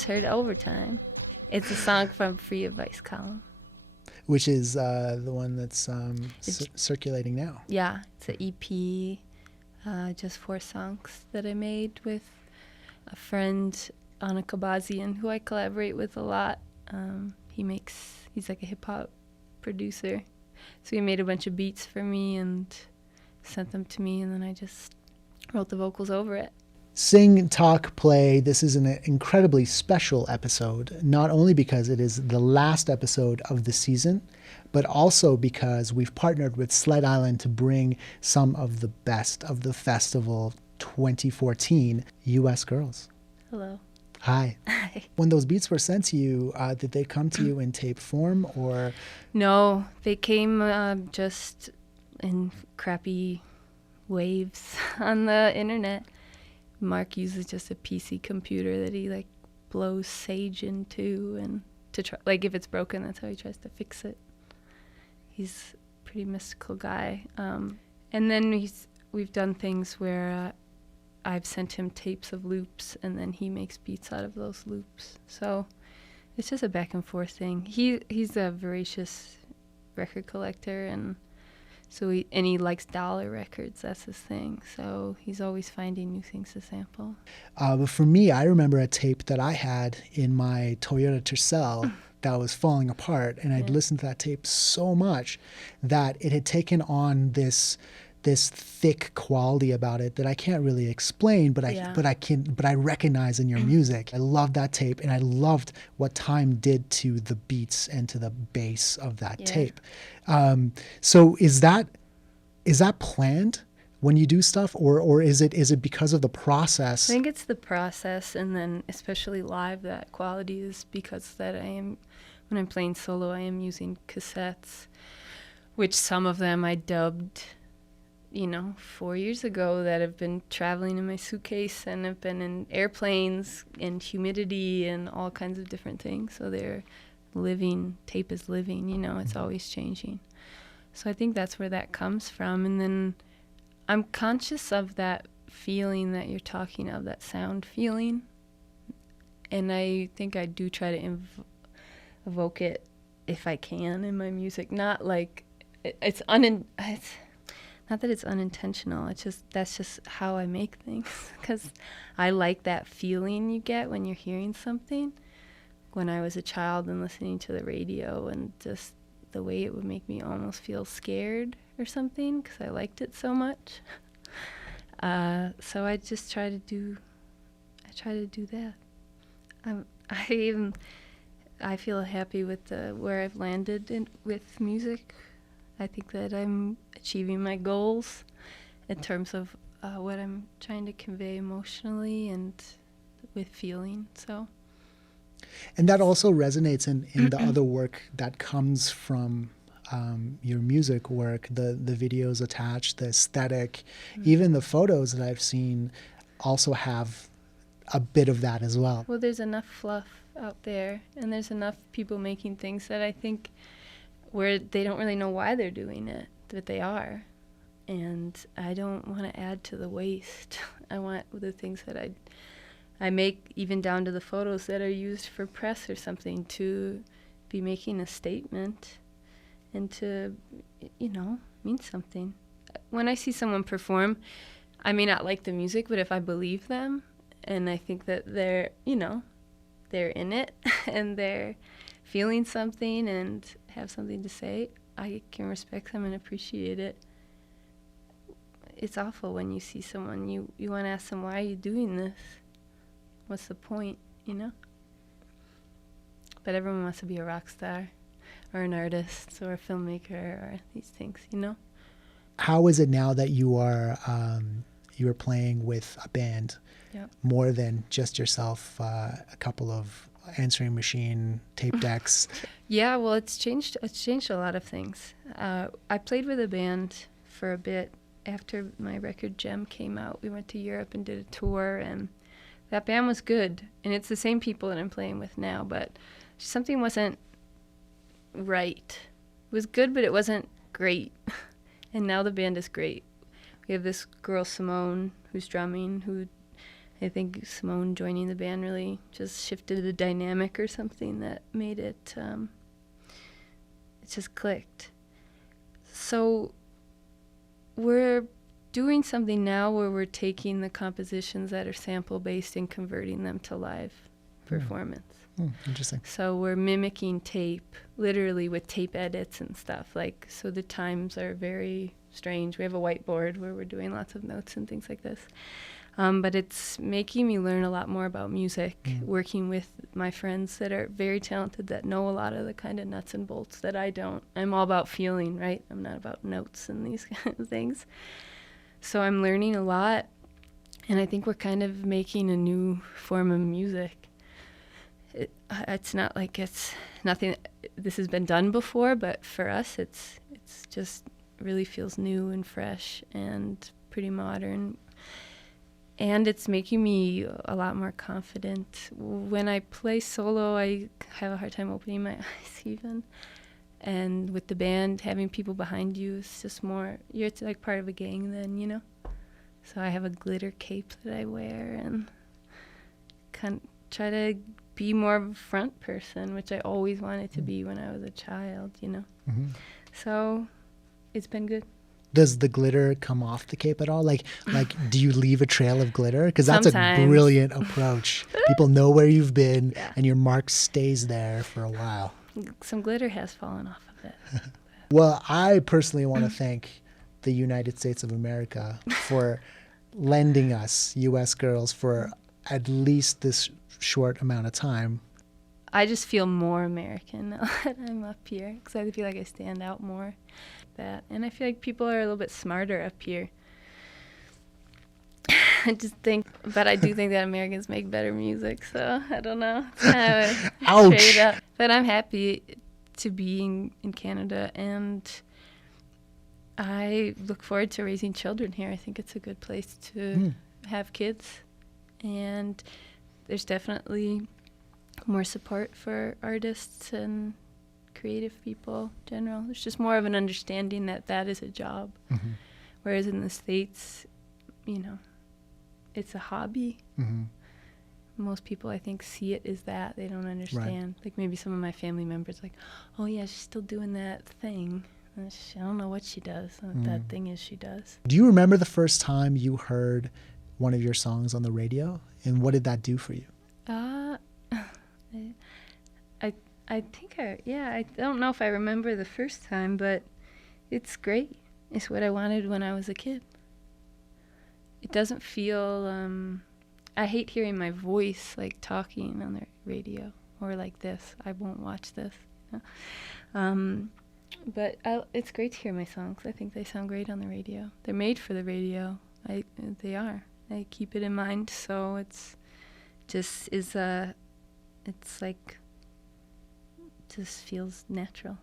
just heard Overtime. It's a song from Free Advice column. Which is the one that's circulating now. Yeah, it's an EP, just 4 songs that I made with a friend, Anna Kabazian, who I collaborate with a lot. He's like a hip-hop producer. So he made a bunch of beats for me and sent them to me, and then I just wrote the vocals over it. Sing, Talk, Play. This is an incredibly special episode, not only because it is the last episode of the season, but also because we've partnered with SLED Island to bring some of the best of the festival 2014, U.s.girls. Hello. Hi. Hi. When those beats were sent to you, did they come to you in tape form or? No, they came just in crappy waves on the internet. Mark uses just a PC computer that he blows Sage into, and to try, if it's broken, that's how he tries to fix it. He's a pretty mystical guy. And then we've done things where I've sent him tapes of loops, and then he makes beats out of those loops. So it's just a back and forth thing. He's a voracious record collector, and so he likes dollar records. That's his thing. So he's always finding new things to sample. But for me, I remember a tape that I had in my Toyota Tercel that was falling apart, and I'd listened to that tape so much that it had taken on this thick quality about it that I can't really explain, but I recognize in your music. I loved that tape, and I loved what time did to the beats and to the bass of that tape. So is that planned when you do stuff, or is it because of the process? I think it's the process, and then especially live, that quality is because when I'm playing solo, I am using cassettes, which some of them I dubbed 4 years ago, that have been traveling in my suitcase and have been in airplanes and humidity and all kinds of different things. So they're living, tape is living, it's always changing. So I think that's where that comes from. And then I'm conscious of that feeling that you're talking of, that sound feeling. And I think I do try to evoke it if I can in my music. Not like it's not that it's unintentional. That's just how I make things, because I like that feeling you get when you're hearing something. When I was a child and listening to the radio, and just the way it would make me almost feel scared or something, because I liked it so much. So I just try to do that. I feel happy with where I've landed with music. I think that I'm achieving my goals in terms of what I'm trying to convey emotionally and with feeling. So, and that also resonates in the other work that comes from your music work, the videos attached, the aesthetic, even the photos that I've seen also have a bit of that as well. Well, there's enough fluff out there, and there's enough people making things that I think where they don't really know why they're doing it, but they are. And I don't want to add to the waste. I want the things that I make, even down to the photos that are used for press or something, to be making a statement and to, mean something. When I see someone perform, I may not like the music, but if I believe them and I think that they're in it and they're feeling something and have something to say, I can respect them and appreciate it. It's awful when you see someone, you want to ask them, why are you doing this? What's the point, But everyone wants to be a rock star or an artist or a filmmaker or these things, How is it now that you are playing with a band, more than just yourself, a couple of answering machine tape decks? Yeah, well, it's changed a lot of things. I played with a band for a bit after my record Gem came out. We went to Europe and did a tour, and that band was good. And it's the same people that I'm playing with now, but something wasn't right. It was good, but it wasn't great. And now the band is great. We have this girl, Simone, who's drumming, I think Simone joining the band really just shifted the dynamic or something that made it, it just clicked. So we're doing something now where we're taking the compositions that are sample-based and converting them to live performance. Interesting. So we're mimicking tape, literally with tape edits and stuff. Like, so the times are very strange. We have a whiteboard where we're doing lots of notes and things like this. But it's making me learn a lot more about music, working with my friends that are very talented, that know a lot of the kind of nuts and bolts that I don't. I'm all about feeling, right? I'm not about notes and these kind of things. So I'm learning a lot, and I think we're kind of making a new form of music. It's not like it's nothing, this has been done before, but for us it's just really feels new and fresh and pretty modern. And it's making me a lot more confident. When I play solo, I have a hard time opening my eyes even. And with the band, having people behind you is just more, you're like part of a gang then, you know? So I have a glitter cape that I wear and kind of try to be more of a front person, which I always wanted to be when I was a child, you know? So it's been good. Does the glitter come off the cape at all? Like, do you leave a trail of glitter? Because that's Sometimes. a brilliant approach. People know where you've been, and your mark stays there for a while. Some glitter has fallen off of it. Well, I personally want to thank the United States of America for lending us, U.S. Girls, for at least this short amount of time. I just feel more American now that I'm up here, because I feel like I stand out more. And I feel like people are a little bit smarter up here. I just think, but I do think that Americans make better music, so I don't know. It's kind of a Ouch. trade up. But I'm happy to be in Canada, and I look forward to raising children here. I think it's a good place to have kids, and there's definitely more support for artists and creative people in general. There's just more of an understanding that that is a job. Whereas in the States, you know, it's a hobby. Most people, I think, see it as that. They don't understand. Like maybe some of my family members like, oh yeah, she's still doing that thing. And I don't know what she does. What that thing is she does. Do you remember the first time you heard one of your songs on the radio? And what did that do for you? I think I don't know if I remember the first time, but it's great. It's what I wanted when I was a kid. It doesn't feel, I hate hearing my voice like talking on the radio or like this. I won't watch this. You know? But it's great to hear my songs. I think they sound great on the radio. They're made for the radio. They are. I keep it in mind, so it's just it's like, just feels natural.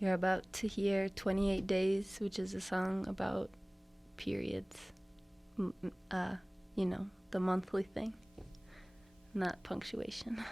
You're about to hear 28 Days, which is a song about periods. You know, the monthly thing, not punctuation.